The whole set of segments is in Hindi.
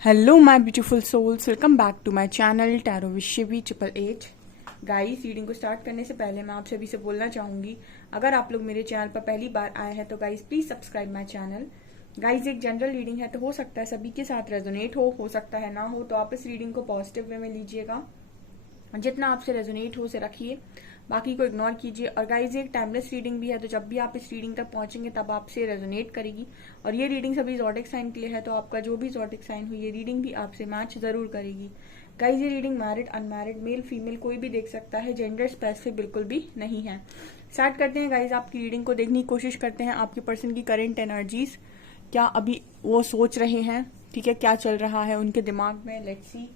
Hello my beautiful souls, welcome back to my channel tarot with Shivi 888। Guys, reading को स्टार्ट करने से पहले मैं आप सभी से बोलना चाहूंगी, अगर आप लोग मेरे चैनल पर पहली बार आए हैं तो guys please subscribe my channel. Guys, एक जनरल रीडिंग है तो हो सकता है सभी के साथ रेजोनेट हो सकता है ना हो, तो आप इस रीडिंग को पॉजिटिव वे में लीजिएगा। जितना आपसे रेजोनेट हो उसे रखिए, बाकी को इग्नोर कीजिए। और गाइज, एक टाइमलेस रीडिंग भी है, तो जब भी आप इस रीडिंग तक पहुंचेंगे तब आपसे रेजोनेट करेगी। और ये रीडिंग सभी ज़ोडिक साइन के लिए है, तो आपका जो भी ज़ोडिक साइन हो ये रीडिंग भी आपसे मैच जरूर करेगी। गाइज, ये reading married unmarried male female कोई भी देख सकता है, जेंडर स्पेसिफिक बिल्कुल भी नहीं है। स्टार्ट करते हैं गाइज, आपकी रीडिंग को देखने की कोशिश करते हैं। आपके पर्सन की करेंट एनर्जीज क्या अभी वो सोच रहे हैं, ठीक है, क्या चल रहा है उनके दिमाग में। Let's see.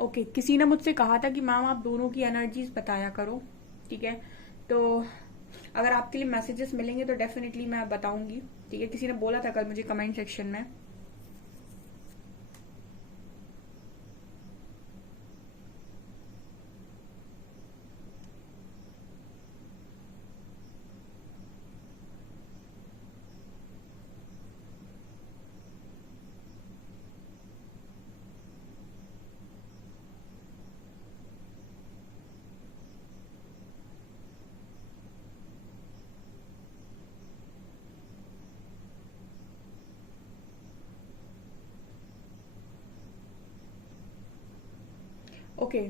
ओके, किसी ने मुझसे कहा था कि मैम आप दोनों की एनर्जीज बताया करो, ठीक है। तो अगर आपके लिए मैसेजेस मिलेंगे तो डेफिनेटली मैं बताऊंगी, ठीक है। किसी ने बोला था कल मुझे कमेंट सेक्शन में। ओके,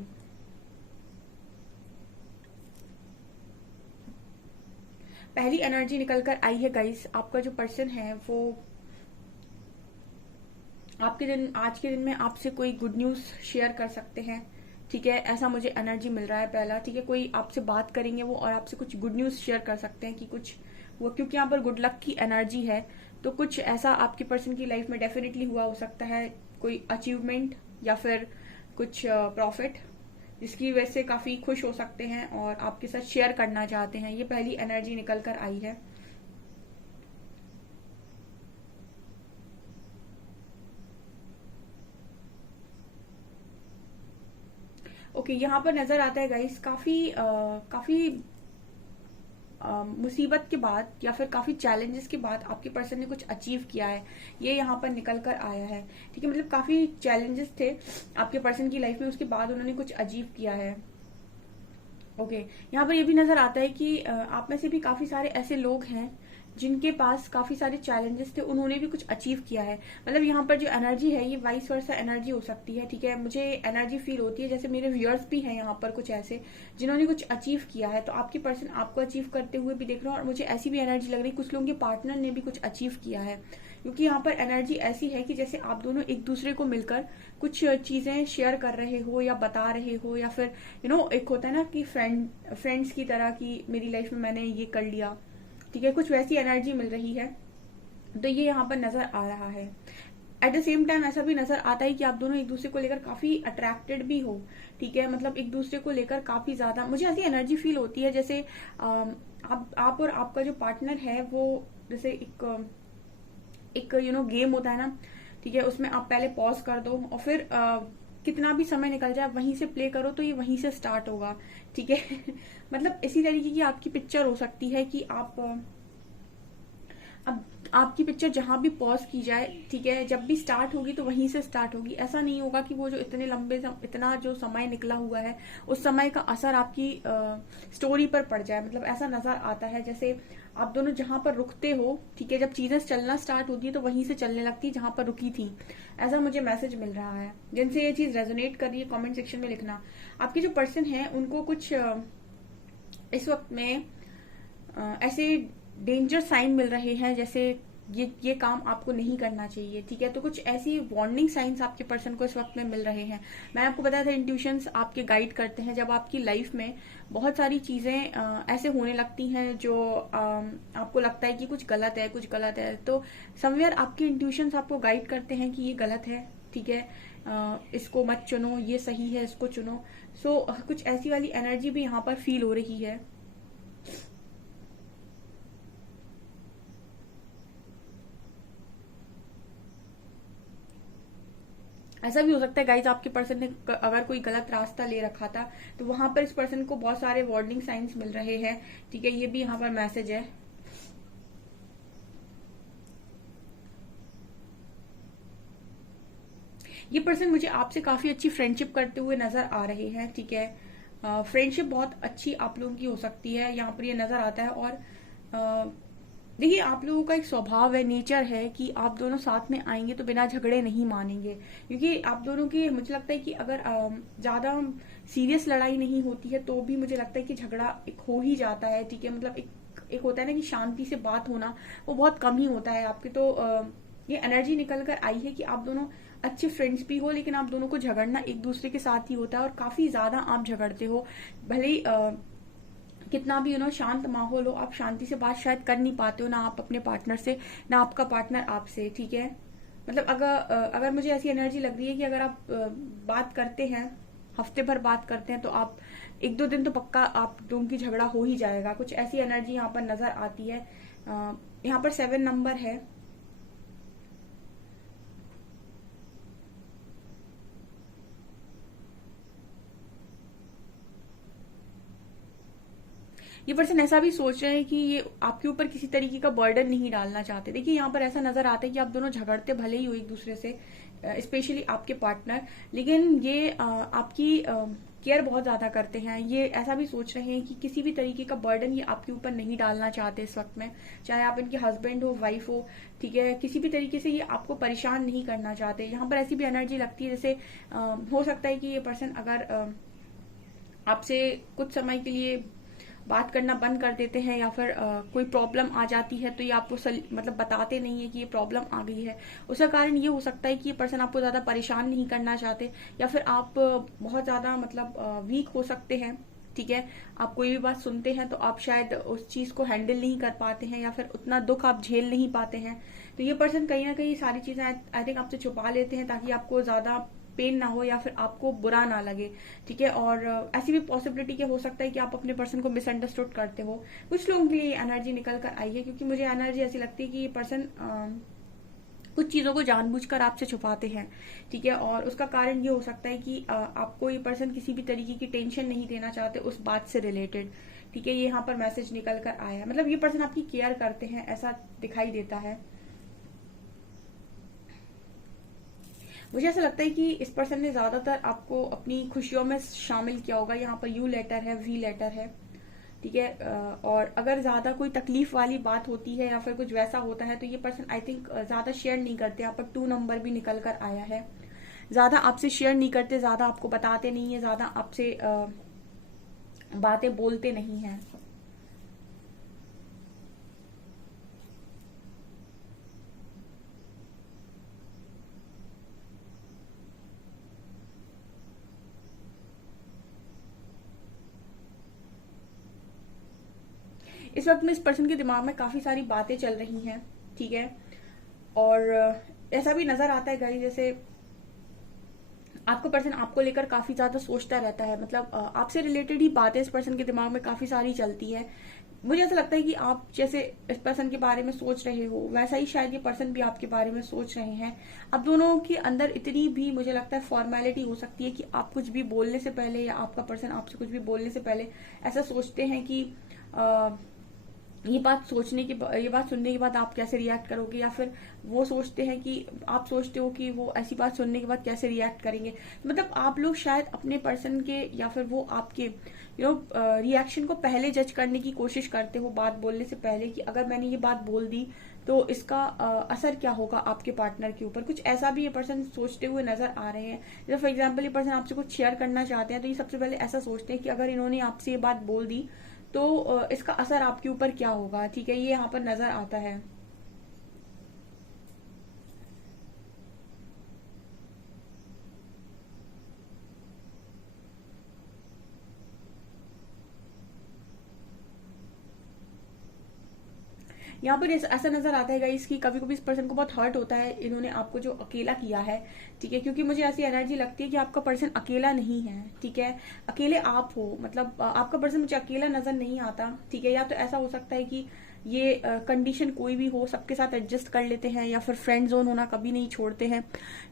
पहली एनर्जी निकल कर आई है गाइस। आपका जो पर्सन है वो आपके दिन आज के दिन में आपसे कोई गुड न्यूज शेयर कर सकते हैं, ठीक है। ऐसा मुझे एनर्जी मिल रहा है पहला, ठीक है। कोई आपसे बात करेंगे वो और आपसे कुछ गुड न्यूज शेयर कर सकते हैं कि कुछ वो, क्योंकि यहाँ पर गुड लक की एनर्जी है, तो कुछ ऐसा आपके पर्सन की लाइफ में डेफिनेटली हुआ हो सकता है, कोई अचीवमेंट या फिर कुछ प्रॉफिट, जिसकी वजह से काफी खुश हो सकते हैं और आपके साथ शेयर करना चाहते हैं। ये पहली एनर्जी निकल कर आई है। ओके, यहाँ पर नजर आता है गाइस, काफी मुसीबत के बाद या फिर काफी चैलेंजेस के बाद आपके पर्सन ने कुछ अचीव किया है, ये यहाँ पर निकल कर आया है, ठीक है। मतलब काफी चैलेंजेस थे आपके पर्सन की लाइफ में, उसके बाद उन्होंने कुछ अचीव किया है। ओके, यहाँ पर ये भी नजर आता है कि आप में से भी काफी सारे ऐसे लोग हैं जिनके पास काफी सारे चैलेंजेस थे, उन्होंने भी कुछ अचीव किया है। मतलब यहाँ पर जो एनर्जी है ये वाइस वर्सा एनर्जी हो सकती है, ठीक है। मुझे एनर्जी फील होती है जैसे मेरे व्यूअर्स भी हैं यहाँ पर कुछ ऐसे जिन्होंने कुछ अचीव किया है, तो आपकी पर्सन आपको अचीव करते हुए भी देख रहा हूँ। और मुझे ऐसी भी एनर्जी लग रही है कुछ लोगों के पार्टनर ने भी कुछ अचीव किया है, क्योंकि यहाँ पर एनर्जी ऐसी है कि जैसे आप दोनों एक दूसरे को मिलकर कुछ चीजें शेयर कर रहे हो या बता रहे हो, या फिर एक होता है ना कि फ्रेंड्स की तरह की मेरी लाइफ में मैंने ये कर लिया, ठीक है, कुछ वैसी एनर्जी मिल रही है। तो ये यहाँ पर नजर आ रहा है। एट द सेम टाइम ऐसा भी नजर आता है कि आप दोनों एक दूसरे को लेकर काफी अट्रैक्टेड भी हो, ठीक है। मतलब एक दूसरे को लेकर काफी ज्यादा मुझे ऐसी एनर्जी फील होती है जैसे आप और आपका जो पार्टनर है वो जैसे एक गेम होता है ना, ठीक है। उसमें आप पहले पॉज कर दो और फिर कितना भी समय निकल जाए वहीं से प्ले करो, तो ये वहीं से स्टार्ट होगा, ठीक है। मतलब इसी तरीके की आपकी पिक्चर हो सकती है कि अब आपकी पिक्चर जहां भी पॉज की जाए, ठीक है, जब भी स्टार्ट होगी तो वहीं से स्टार्ट होगी। ऐसा नहीं होगा कि वो जो इतना जो समय निकला हुआ है उस समय का असर आपकी स्टोरी पर पड़ जाए। मतलब ऐसा नजर आता है जैसे आप दोनों जहां पर रुकते हो, ठीक है, जब चीजें चलना स्टार्ट होती है तो वहीं से चलने लगती है जहां पर रुकी थी। ऐसा मुझे मैसेज मिल रहा है। जिनसे ये चीज रेजोनेट कर रही है कॉमेंट सेक्शन में लिखना। आपके जो पर्सन है उनको कुछ इस वक्त में ऐसे डेंजर साइन मिल रहे हैं, जैसे ये काम आपको नहीं करना चाहिए, ठीक है। तो कुछ ऐसी वार्निंग साइंस आपके पर्सन को इस वक्त में मिल रहे हैं। मैंने आपको बताया था इंट्यूशंस आपके गाइड करते हैं जब आपकी लाइफ में बहुत सारी चीजें ऐसे होने लगती हैं जो आपको लगता है कि कुछ गलत है, कुछ गलत है, तो समवेयर आपके इंट्यूशंस आपको गाइड करते हैं कि ये गलत है, ठीक है, इसको मत चुनो, ये सही है, इसको चुनो। सो कुछ ऐसी वाली एनर्जी भी यहाँ पर फील हो रही है। ऐसा भी हो सकता है गाइज आपके पर्सन ने अगर कोई गलत रास्ता ले रखा था तो वहां पर इस पर्सन को बहुत सारे वार्निंग साइंस मिल रहे हैं, ठीक है। ये भी यहाँ पर मैसेज है। ये पर्सन मुझे आपसे काफी अच्छी फ्रेंडशिप करते हुए नजर आ रहे हैं, ठीक है। फ्रेंडशिप बहुत अच्छी आप लोगों की हो सकती है, यहाँ पर ये नजर आता है। और देखिए आप लोगों का एक स्वभाव है, नेचर है कि आप दोनों साथ में आएंगे तो बिना झगड़े नहीं मानेंगे, क्योंकि आप दोनों की मुझे लगता है कि अगर ज्यादा सीरियस लड़ाई नहीं होती है तो भी मुझे लगता है कि झगड़ा एक हो ही जाता है, ठीक है। मतलब एक होता है ना कि शांति से बात होना, वो बहुत कम ही होता है आपके। तो ये एनर्जी निकल कर आई है कि आप दोनों अच्छे फ्रेंड्स भी हो, लेकिन आप दोनों को झगड़ना एक दूसरे के साथ ही होता है और काफी ज्यादा आप झगड़ते हो। भले ही कितना भी शांत माहौल हो, आप शांति से बात शायद कर नहीं पाते हो, ना आप अपने पार्टनर से, ना आपका पार्टनर आपसे, ठीक है। मतलब अगर मुझे ऐसी एनर्जी लग रही है कि अगर आप बात करते हैं, हफ्ते भर बात करते हैं, तो आप एक दो दिन तो पक्का आप दोनों की झगड़ा हो ही जाएगा। कुछ ऐसी एनर्जी यहाँ पर नजर आती है। यहाँ पर 7 नंबर है। ये पर्सन ऐसा भी सोच रहे हैं कि ये आपके ऊपर किसी तरीके का बर्डन नहीं डालना चाहते। देखिए यहाँ पर ऐसा नजर आता है कि आप दोनों झगड़ते भले ही हो एक दूसरे से, स्पेशली आपके पार्टनर, लेकिन ये आपकी केयर बहुत ज्यादा करते हैं। ये ऐसा भी सोच रहे हैं कि किसी भी तरीके का बर्डन ये आपके ऊपर नहीं डालना चाहते इस वक्त में, चाहे आप इनके हस्बैंड हो, वाइफ हो, ठीक है। किसी भी तरीके से ये आपको परेशान नहीं करना चाहते। यहाँ पर ऐसी भी एनर्जी लगती है जैसे हो सकता है कि ये पर्सन अगर आपसे कुछ समय के लिए बात करना बंद कर देते हैं, या फिर कोई प्रॉब्लम आ जाती है तो ये आपको मतलब बताते नहीं है कि ये प्रॉब्लम आ गई है। उसका कारण ये हो सकता है कि ये पर्सन आपको ज्यादा परेशान नहीं करना चाहते, या फिर आप बहुत ज्यादा मतलब वीक हो सकते हैं, ठीक है। आप कोई भी बात सुनते हैं तो आप शायद उस चीज को हैंडल नहीं कर पाते हैं, या फिर उतना दुख आप झेल नहीं पाते हैं। तो ये पर्सन कहीं ना कहीं सारी चीजें आई थिंक आपसे छुपा लेते हैं ताकि आपको ज्यादा पेन ना हो या फिर आपको बुरा ना लगे, ठीक है। और ऐसी भी पॉसिबिलिटी के हो सकता है कि आप अपने पर्सन को मिसअंडरस्टूड करते हो। कुछ लोगों के लिए एनर्जी निकल कर आई है, क्योंकि मुझे एनर्जी ऐसी लगती है कि ये पर्सन कुछ चीजों को जानबूझकर आपसे छुपाते हैं, ठीक है। और उसका कारण ये हो सकता है कि आपको ये पर्सन किसी भी तरीके की टेंशन नहीं देना चाहते उस बात से रिलेटेड, ठीक है। ये यहाँ पर मैसेज निकल कर आया है, मतलब ये पर्सन आपकी केयर करते हैं ऐसा दिखाई देता है। मुझे ऐसा लगता है कि इस पर्सन ने ज्यादातर आपको अपनी खुशियों में शामिल किया होगा। यहाँ पर यू लेटर है, वी लेटर है, ठीक है। और अगर ज्यादा कोई तकलीफ वाली बात होती है या फिर कुछ वैसा होता है तो ये पर्सन आई थिंक ज्यादा शेयर नहीं करते। यहाँ पर 2 नंबर भी निकल कर आया है। ज्यादा आपसे शेयर नहीं करते, ज्यादा आपको बताते नहीं है, ज्यादा आपसे बातें बोलते नहीं है। इस वक्त में इस पर्सन के दिमाग में काफी सारी बातें चल रही हैं, ठीक है। और ऐसा भी नजर आता है गाइस जैसे आपका पर्सन आपको लेकर काफी ज्यादा सोचता रहता है। मतलब आपसे रिलेटेड ही बातें इस पर्सन के दिमाग में काफी सारी चलती है। मुझे ऐसा लगता है कि आप जैसे इस पर्सन के बारे में सोच रहे हो वैसा ही शायद ये पर्सन भी आपके बारे में सोच रहे हैं। आप दोनों के अंदर इतनी भी मुझे लगता है फॉर्मेलिटी हो सकती है कि आप कुछ भी बोलने से पहले या आपका पर्सन आपसे कुछ भी बोलने से पहले ऐसा सोचते हैं कि ये बात सुनने के बाद आप कैसे रिएक्ट करोगे, या फिर वो सोचते हैं कि आप सोचते हो कि वो ऐसी बात सुनने के बाद कैसे रिएक्ट करेंगे। मतलब आप लोग शायद अपने पर्सन के या फिर वो आपके रिएक्शन को पहले जज करने की कोशिश करते हो बात बोलने से पहले, कि अगर मैंने ये बात बोल दी तो इसका असर क्या होगा आपके पार्टनर के ऊपर। कुछ ऐसा भी ये पर्सन सोचते हुए नजर आ रहे हैं। जैसे फॉर एग्जाम्पल ये पर्सन आपसे कुछ शेयर करना चाहते हैं तो ये सबसे पहले ऐसा सोचते हैं कि अगर इन्होंने आपसे ये बात बोल दी तो इसका असर आपके ऊपर क्या होगा, ठीक है, ये यहाँ पर नजर आता है। यहाँ पर ऐसा नजर आता है गाइस कि कभी कभी इस पर्सन को बहुत हर्ट होता है इन्होंने आपको जो अकेला किया है, ठीक है, क्योंकि मुझे ऐसी एनर्जी लगती है कि आपका पर्सन अकेला नहीं है, ठीक है, अकेले आप हो, मतलब आपका पर्सन मुझे अकेला नजर नहीं आता, ठीक है। या तो ऐसा हो सकता है कि ये कंडीशन कोई भी हो, सबके साथ एडजस्ट कर लेते हैं, या फिर फ्रेंड जोन होना कभी नहीं छोड़ते हैं,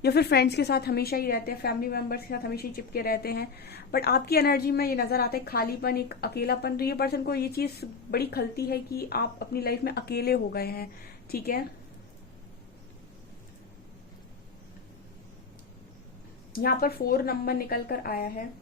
या फिर फ्रेंड्स के साथ हमेशा ही रहते हैं, फैमिली मेंबर्स के साथ हमेशा ही चिपके रहते हैं। बट आपकी एनर्जी में ये नजर आता है खालीपन, एक अकेलापन। तो ये पर्सन को ये चीज बड़ी खलती है कि आप अपनी लाइफ में अकेले हो गए हैं, ठीक है। यहाँ पर 4 नंबर निकल कर आया है।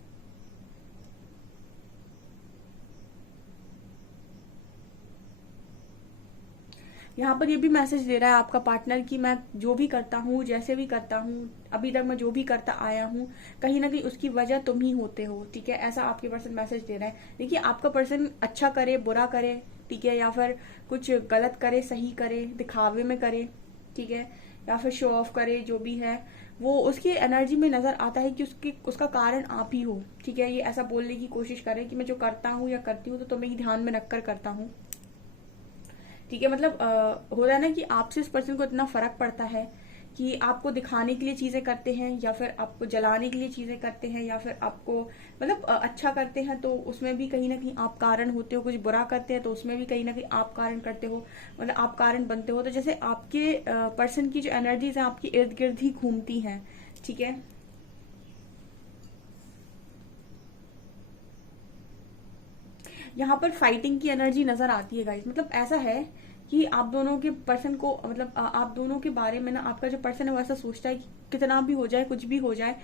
यहाँ पर ये भी मैसेज दे रहा है आपका पार्टनर कि मैं जो भी करता हूँ, जैसे भी करता हूँ, अभी तक मैं जो भी करता आया हूँ, कहीं ना कहीं उसकी वजह तुम ही होते हो, ठीक है, ऐसा आपके पर्सन मैसेज दे रहा है। देखिए, आपका पर्सन अच्छा करे बुरा करे, ठीक है, या फिर कुछ गलत करे सही करे, दिखावे में करे, ठीक है, या फिर शो ऑफ करे, जो भी है वो उसकी एनर्जी में नजर आता है कि उसका कारण आप ही हो, ठीक है। ये ऐसा बोलने की कोशिश करे कि मैं जो करता हूँ या करती हूँ तो तुम्हें ही ध्यान में रखकर करता हूँ, ठीक है। मतलब होता है ना कि आपसे इस पर्सन को इतना फर्क पड़ता है कि आपको दिखाने के लिए चीजें करते हैं, या फिर आपको जलाने के लिए चीजें करते हैं, या फिर आपको मतलब अच्छा करते हैं तो उसमें भी कहीं ना कहीं आप कारण होते हो, कुछ बुरा करते हैं तो उसमें भी कहीं ना कहीं आप कारण करते हो, मतलब आप कारण बनते हो। तो जैसे आपके पर्सन की जो एनर्जीज है आपके इर्द गिर्द ही घूमती हैं, ठीक है। यहाँ पर फाइटिंग की एनर्जी नजर आती है गाइस। मतलब ऐसा है कि आप दोनों के पर्सन को, मतलब आप दोनों के बारे में ना आपका जो पर्सन है वो ऐसा सोचता है कि कितना भी हो जाए, कुछ भी हो जाए,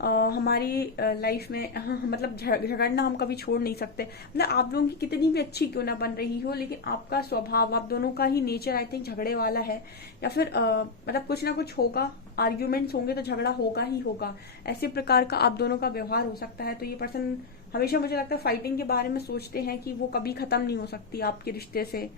हमारी लाइफ में मतलब झगड़ना हम कभी छोड़ नहीं सकते। मतलब आप लोगों की कितनी भी अच्छी क्यों ना बन रही हो, लेकिन आपका स्वभाव, आप दोनों का ही नेचर आई थिंक झगड़े वाला है, या फिर मतलब कुछ ना कुछ होगा, आर्ग्यूमेंट्स होंगे तो झगड़ा होगा ही होगा, ऐसे प्रकार का आप दोनों का व्यवहार हो सकता है। तो ये पर्सन हमेशा मुझे लगता है फाइटिंग के बारे में सोचते हैं कि वो कभी खत्म नहीं हो सकती आपके रिश्ते से।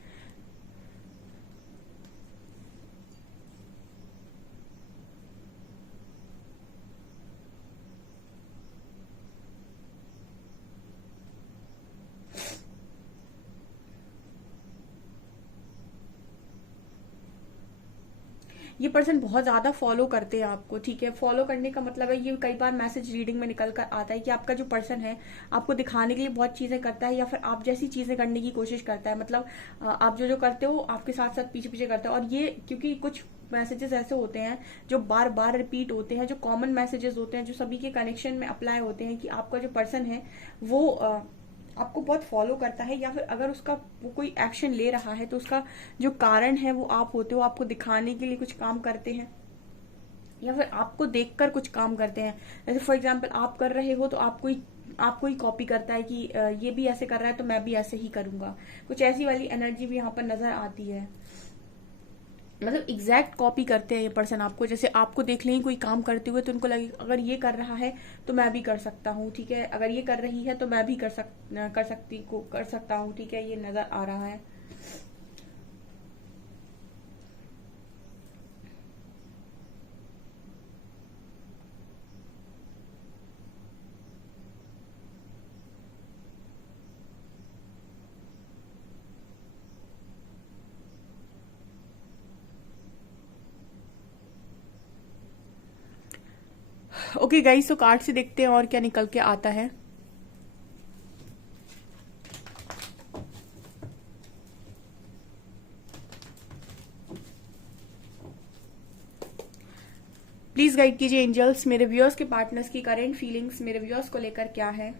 ये पर्सन बहुत ज्यादा फॉलो करते हैं आपको, ठीक है। फॉलो करने का मतलब है, ये कई बार मैसेज रीडिंग में निकल कर आता है कि आपका जो पर्सन है आपको दिखाने के लिए बहुत चीजें करता है, या फिर आप जैसी चीजें करने की कोशिश करता है। मतलब आप जो जो करते हो आपके साथ साथ पीछे पीछे करता है। और ये क्योंकि कुछ मैसेजेस ऐसे होते हैं जो बार बार रिपीट होते हैं, जो कॉमन मैसेजेस होते हैं, जो सभी के कनेक्शन में अप्लाई होते हैं, कि आपका जो पर्सन है वो आपको बहुत फॉलो करता है, या फिर अगर उसका वो कोई एक्शन ले रहा है तो उसका जो कारण है वो आप होते हो, आपको दिखाने के लिए कुछ काम करते हैं, या फिर आपको देखकर कुछ काम करते हैं। जैसे फॉर एग्जाम्पल आप कर रहे हो तो आपको ही कॉपी करता है कि ये भी ऐसे कर रहा है तो मैं भी ऐसे ही करूंगा। कुछ ऐसी वाली एनर्जी भी यहाँ पर नजर आती है। मतलब एग्जैक्ट कॉपी करते हैं ये पर्सन आपको। जैसे आपको देख लें कोई काम करते हुए तो उनको लगे अगर ये कर रहा है तो मैं भी कर सकता हूँ, ठीक है, अगर ये कर रही है तो मैं भी कर सकता हूँ, ठीक है, ये नजर आ रहा है। ओके गाइस, तो कार्ड से देखते हैं और क्या निकल के आता है। प्लीज गाइड कीजिए एंजल्स, मेरे व्यूअर्स के पार्टनर्स की करेंट फीलिंग्स मेरे व्यूअर्स को लेकर क्या है।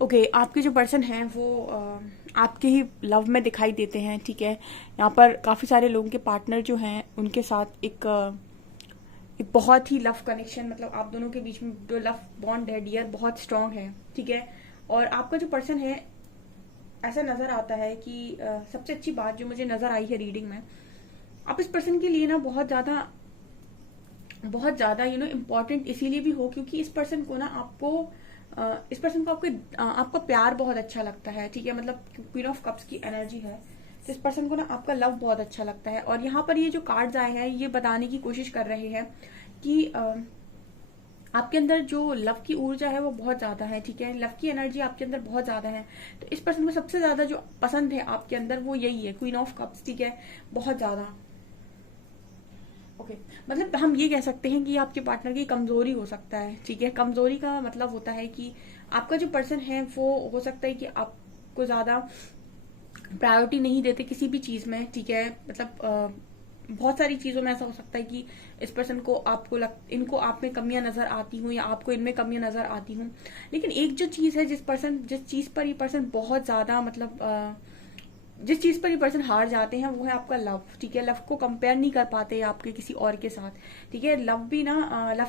ओके, आपके जो पर्सन हैं वो आपके ही लव में दिखाई देते हैं, ठीक है। यहाँ पर काफ़ी सारे लोगों के पार्टनर जो हैं उनके साथ एक बहुत ही लव कनेक्शन, मतलब आप दोनों के बीच में जो लव बॉन्ड है डियर बहुत स्ट्रांग है, ठीक है। और आपका जो पर्सन है, ऐसा नजर आता है कि सबसे अच्छी बात जो मुझे नजर आई है रीडिंग में, आप इस पर्सन के लिए ना बहुत ज्यादा इम्पोर्टेंट इसीलिए भी हो क्योंकि इस पर्सन को आपका प्यार बहुत अच्छा लगता है, ठीक है। मतलब क्वीन ऑफ कप्स की एनर्जी है, तो इस पर्सन को ना आपका लव बहुत अच्छा लगता है। और यहाँ पर ये जो कार्ड्स आए हैं ये बताने की कोशिश कर रहे हैं कि आपके अंदर जो लव की ऊर्जा है वो बहुत ज्यादा है, ठीक है। लव की एनर्जी आपके अंदर बहुत ज्यादा है, तो इस पर्सन को सबसे ज्यादा जो पसंद है आपके अंदर वो यही है, क्वीन ऑफ कप्स, ठीक है, बहुत ज्यादा। ओके, मतलब हम ये कह सकते हैं कि आपके पार्टनर की कमजोरी हो सकता है, ठीक है। कमजोरी का मतलब होता है कि आपका जो पर्सन है वो हो सकता है कि आपको ज्यादा प्रायोरिटी नहीं देते किसी भी चीज में, ठीक है। मतलब बहुत सारी चीजों में ऐसा हो सकता है कि इस पर्सन को इनको आप में कमियां नजर आती हूँ या आपको इनमें कमियां नजर आती हूँ। लेकिन एक जो चीज है जिस चीज पर ये पर्सन बहुत ज्यादा मतलब जिस चीज पर ये पर्सन हार जाते हैं वो है आपका लव, ठीक है। लव को कंपेयर नहीं कर पाते आपके किसी और के साथ, ठीक है। लव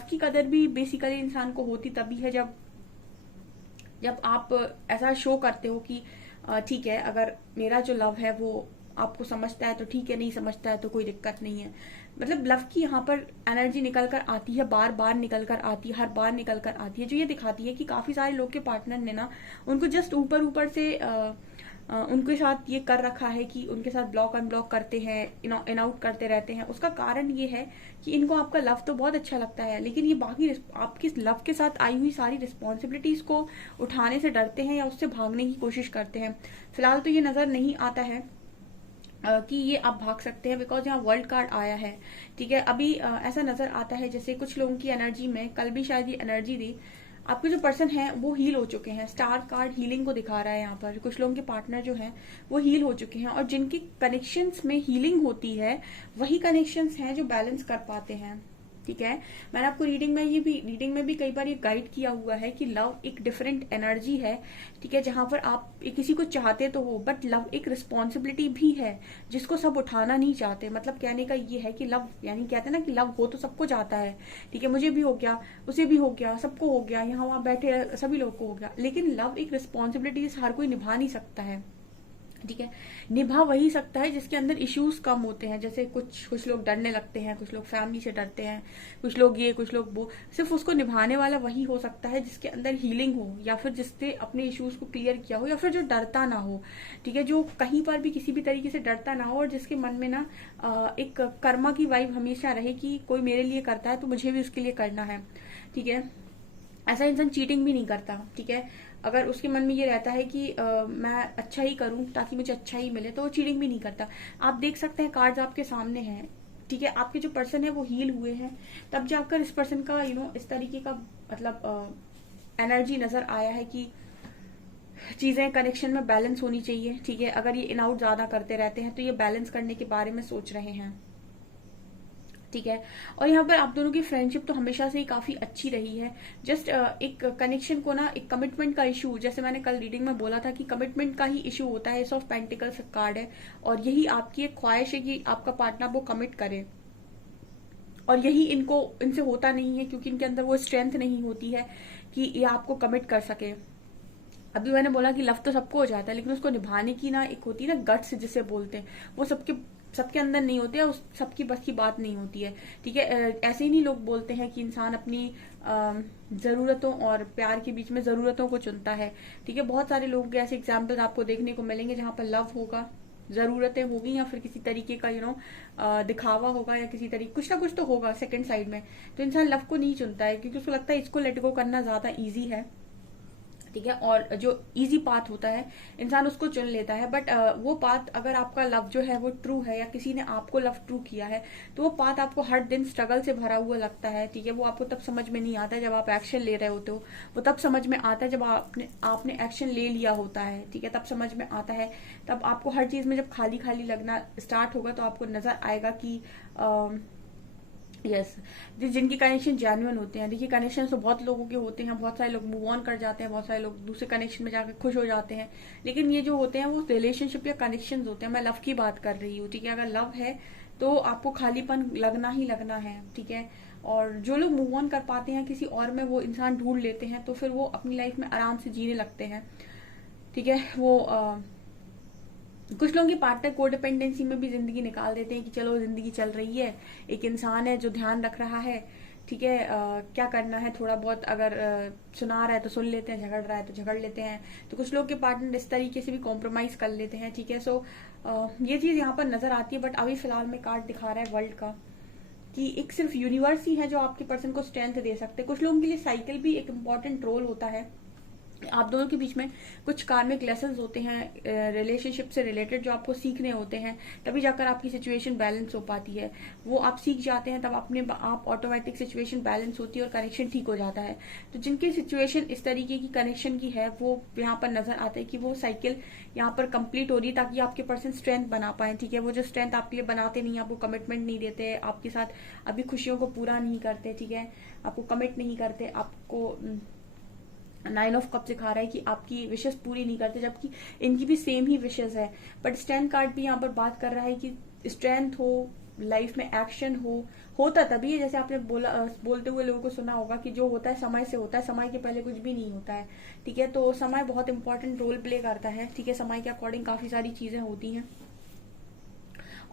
की कदर भी बेसिकली इंसान को होती तभी है जब आप ऐसा शो करते हो कि ठीक है, अगर मेरा जो लव है वो आपको समझता है तो ठीक है, नहीं समझता है तो कोई दिक्कत नहीं है। मतलब लव की यहाँ पर एनर्जी निकल कर आती है, बार बार निकल कर आती है, हर बार निकल कर आती है, जो ये दिखाती है कि काफी सारे लोग के पार्टनर ने ना उनको जस्ट ऊपर ऊपर से उनके साथ ये कर रखा है कि उनके साथ ब्लॉक अनब्लॉक करते हैं, इन आउट करते रहते हैं। उसका कारण ये है कि इनको आपका लव तो बहुत अच्छा लगता है, लेकिन ये बाकी आपकी लव के साथ आई हुई सारी रिस्पॉन्सिबिलिटीज को उठाने से डरते हैं या उससे भागने की कोशिश करते हैं। फिलहाल तो ये नजर नहीं आता है कि ये आप भाग सकते हैं, बिकॉज यहाँ वर्ल्ड कार्ड आया है, ठीक है। अभी ऐसा नजर आता है जैसे कुछ लोगों की एनर्जी में कल भी शायद ये एनर्जी दी, आपके जो पर्सन है वो हील हो चुके हैं। स्टार कार्ड हीलिंग को दिखा रहा है यहाँ पर। कुछ लोगों के पार्टनर जो हैं वो हील हो चुके हैं, और जिनकी कनेक्शंस में हीलिंग होती है वही कनेक्शंस हैं जो बैलेंस कर पाते हैं, ठीक है। मैंने आपको रीडिंग में भी कई बार ये गाइड किया हुआ है कि लव एक डिफरेंट एनर्जी है, ठीक है, जहां पर आप किसी को चाहते तो हो, बट लव एक रिस्पॉन्सिबिलिटी भी है जिसको सब उठाना नहीं चाहते। मतलब कहने का ये है कि लव यानी कहते हैं ना कि लव हो तो सबको चाहता है, ठीक है, मुझे भी हो गया, उसे भी हो गया, सबको हो गया, यहाँ वहां बैठे सभी लोग को हो गया। लेकिन लव एक रिस्पॉन्सिबिलिटी हर कोई निभा नहीं सकता है, ठीक है। निभा वही सकता है जिसके अंदर इश्यूज कम होते हैं। जैसे कुछ लोग डरने लगते हैं, कुछ लोग फैमिली से डरते हैं, कुछ लोग ये, कुछ लोग वो। सिर्फ उसको निभाने वाला वही हो सकता है जिसके अंदर हीलिंग हो, या फिर जिसने अपने इश्यूज को क्लियर किया हो, या फिर जो डरता ना हो, ठीक है, जो कहीं पर भी किसी भी तरीके से डरता ना हो, और जिसके मन में ना एक कर्मा की वाइब हमेशा रहे कि कोई मेरे लिए करता है तो मुझे भी उसके लिए करना है, ठीक है। ऐसा इंसान चीटिंग भी नहीं करता, ठीक है। अगर उसके मन में ये रहता है कि मैं अच्छा ही करूं ताकि मुझे अच्छा ही मिले, तो वो चीटिंग भी नहीं करता। आप देख सकते हैं कार्ड्स आपके सामने हैं, ठीक है। आपके जो पर्सन है वो हील हुए हैं, तब जाकर इस पर्सन का इस तरीके का मतलब एनर्जी नजर आया है कि चीजें कनेक्शन में बैलेंस होनी चाहिए, ठीक है। अगर ये इन आउट ज्यादा करते रहते हैं तो ये बैलेंस करने के बारे में सोच रहे हैं, ठीक है। और यहाँ पर आप दोनों की फ्रेंडशिप तो हमेशा से ही काफी अच्छी रही है। जस्ट एक कनेक्शन को ना एक कमिटमेंट का इशू, जैसे मैंने कल रीडिंग में बोला था कि कमिटमेंट का ही इशू होता है। एस ऑफ पेंटिकल्स कार्ड है, और यही आपकी एक ख्वाहिश है कि आपका पार्टनर वो कमिट करे, और यही इनसे होता नहीं है क्योंकि इनके अंदर वो स्ट्रेंथ नहीं होती है कि ये आपको कमिट कर सके। अभी मैंने बोला कि लव तो सबको हो जाता है, लेकिन उसको निभाने की ना एक होती है ना गट्स जिसे बोलते हैं, वो सबके अंदर नहीं होते, उस सबकी बस की बात नहीं होती है, ठीक है। ऐसे ही नहीं लोग बोलते हैं कि इंसान अपनी जरूरतों और प्यार के बीच में जरूरतों को चुनता है, ठीक है। बहुत सारे लोगों के ऐसे एग्जाम्पल्स आपको देखने को मिलेंगे जहां पर लव होगा, जरूरतें होगी, या फिर किसी तरीके का दिखावा होगा, या किसी तरीके कुछ ना कुछ तो होगा सेकंड साइड में। तो इंसान लव को नहीं चुनता है क्योंकि उसको लगता है इसको लेट गो करना ज्यादा ईजी है, ठीक है। और जो इजी पाथ होता है इंसान उसको चुन लेता है, बट वो पाथ अगर आपका लव जो है वो ट्रू है, या किसी ने आपको लव ट्रू किया है, तो वो पाथ आपको हर दिन स्ट्रगल से भरा हुआ लगता है, ठीक है। वो आपको तब समझ में नहीं आता है जब आप एक्शन ले रहे होते हो, वो तब समझ में आता है जब आपने एक्शन ले लिया होता है, ठीक है, तब समझ में आता है। तब आपको हर चीज में जब खाली खाली लगना स्टार्ट होगा तो आपको नजर आएगा कि यस, जिनके कनेक्शन जेन्युइन होते हैं। देखिए कनेक्शन तो बहुत लोगों के होते हैं, बहुत सारे लोग मूव ऑन कर जाते हैं, बहुत सारे लोग दूसरे कनेक्शन में जाकर खुश हो जाते हैं, लेकिन ये जो होते हैं वो रिलेशनशिप या कनेक्शन होते हैं। मैं लव की बात कर रही हूँ, ठीक है। अगर लव है तो आपको खालीपन लगना ही लगना है, ठीक है। और जो लोग मूव ऑन कर पाते हैं किसी और में, वो इंसान ढूंढ लेते हैं, तो फिर वो अपनी लाइफ में आराम से जीने लगते हैं, ठीक है। वो कुछ लोगों की पार्टनर कोडिपेंडेंसी में भी जिंदगी निकाल देते हैं कि चलो जिंदगी चल रही है, एक इंसान है जो ध्यान रख रहा है, ठीक है। क्या करना है, थोड़ा बहुत अगर सुना रहा है तो सुन लेते हैं, झगड़ रहा है तो झगड़ लेते हैं। तो कुछ लोग के पार्टनर इस तरीके से भी कॉम्प्रोमाइज कर लेते हैं, ठीक है। सो ये चीज यहाँ पर नजर आती है। बट अभी फिलहाल में कार्ड दिखा रहा है वर्ल्ड का कि एक सिर्फ यूनिवर्स ही है जो आपके पर्सन को स्ट्रेंथ दे सकते हैं। कुछ लोगों के लिए साइकिल भी एक इम्पॉर्टेंट रोल होता है। आप दोनों के बीच में कुछ कार्मिक लेसन्स होते हैं रिलेशनशिप से रिलेटेड, जो आपको सीखने होते हैं, तभी जाकर आपकी सिचुएशन बैलेंस हो पाती है। वो आप सीख जाते हैं, तब अपने आप ऑटोमेटिक सिचुएशन बैलेंस होती है और कनेक्शन ठीक हो जाता है। तो जिनकी सिचुएशन इस तरीके की कनेक्शन की है, वो यहाँ पर नजर आता है कि वो साइकिल यहाँ पर कंप्लीट हो रही है, ताकि आपके पर्सन स्ट्रेंथ बना पाए, ठीक है। वो जो स्ट्रेंथ आपके लिए बनाते नहीं, आपको कमिटमेंट नहीं देते, आपके साथ अभी खुशियों को पूरा नहीं करते, ठीक है, आपको कमिट नहीं करते, आपको 9 ऑफ कप सिखा रहा है कि आपकी विशेष पूरी नहीं करते, जबकि इनकी भी सेम ही विशेष है। बट स्ट्रेंथ कार्ड भी यहाँ पर बात कर रहा है कि स्ट्रेंथ हो, लाइफ में एक्शन होता तभी है। जैसे आपने बोलते हुए लोगों को सुना होगा कि जो होता है समय से होता है, समय के पहले कुछ भी नहीं होता है, ठीक है। तो समय बहुत इंपॉर्टेंट रोल प्ले करता है, ठीक है। समय के अकॉर्डिंग काफी सारी चीजें होती हैं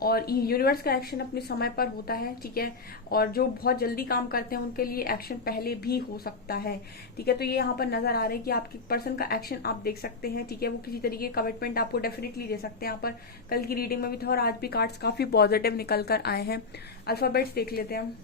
और यूनिवर्स का एक्शन अपने समय पर होता है, ठीक है। और जो बहुत जल्दी काम करते हैं उनके लिए एक्शन पहले भी हो सकता है, ठीक है। तो ये यहाँ पर नजर आ रहा है कि आपके पर्सन का एक्शन आप देख सकते हैं, ठीक है। वो किसी तरीके का कमिटमेंट आपको डेफिनेटली दे सकते हैं। यहाँ पर कल की रीडिंग में भी था और आज भी कार्ड्स काफी पॉजिटिव निकल कर आए हैं। अल्फाबेट्स देख लेते हैं हम।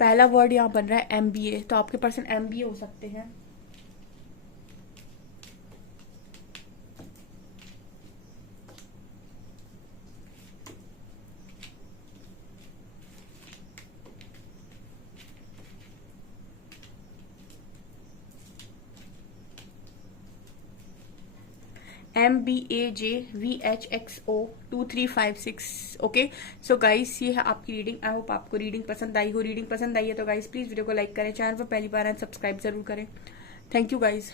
पहला वर्ड यहाँ बन रहा है MBA, तो आपके पर्सन MBA हो सकते हैं। MBAJVHXO2356। ओके, सो गाइस ये है आपकी रीडिंग। आई होप आपको रीडिंग पसंद आई हो। रीडिंग पसंद आई है तो गाइस प्लीज वीडियो को लाइक करें, चैनल पर पहली बार आए सब्सक्राइब जरूर करें। Thank you guys.